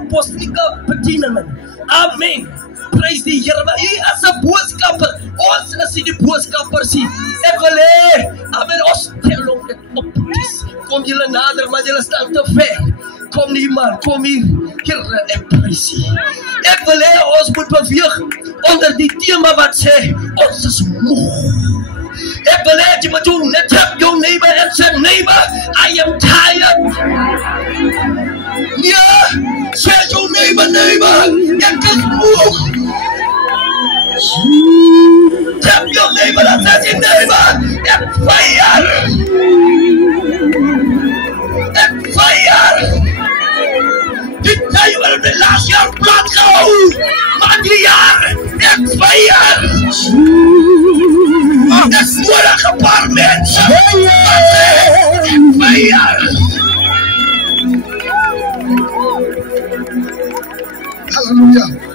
apostolieke bedieningen. Amen. Prys die Here. Maar u as 'n boodskapper, ons is nie die boodskappers nie. Ek wil hê, amen, ons tel hom dit op. Kom julle nader, maar julle staan te ver. Kom nie maar, kom hier. Here, ek prys u. Ek wil hê ons moet beweeg onder die tema wat sê, ons is moeg. Ek wil hê jy moet doen, net tap your neighbor and say, neighbor, I am tired. Ja, sê jou neighbor, ek is moeg. Tap your neighbor and say, neighbor, ek fire. Ek fire. Dit jy wil die laas jaar plat gehou. Maar die jaar, ek fire. Ek nodig 'n paar mense. Ek fire. Hallelujah.